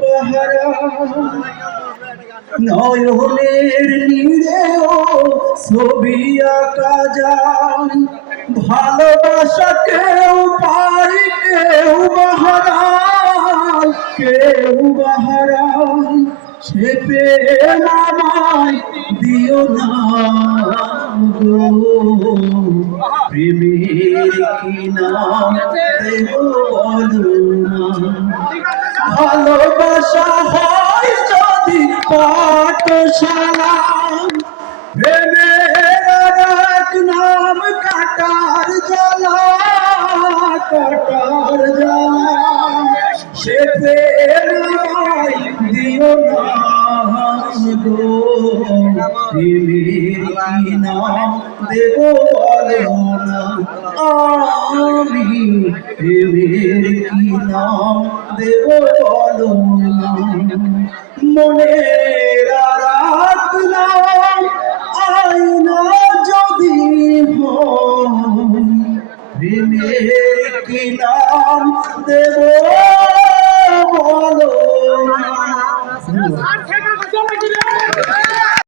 বাহারা নয়নের নীড়েও ছবি আঁকা যায় ভালোবাসা কেউ পায় কেউ বাহারায় কেউ বাহারায় সে প্রেম আমায় দিও না গো প্রেমের কি নাম দেব বলো না ভালোবাসা হয় যদি পাঠশালা প্রেমের এক নাম কাটার জ্বালা কাটার জ্বালা সে প্রেম দিও না গো প্রেমের কি নাম দেব বলো না আমি প্রেমের কি নাম দেব বলো না মনের রাখলাম আয়না যদি হয় প্রেমের কি নাম দেব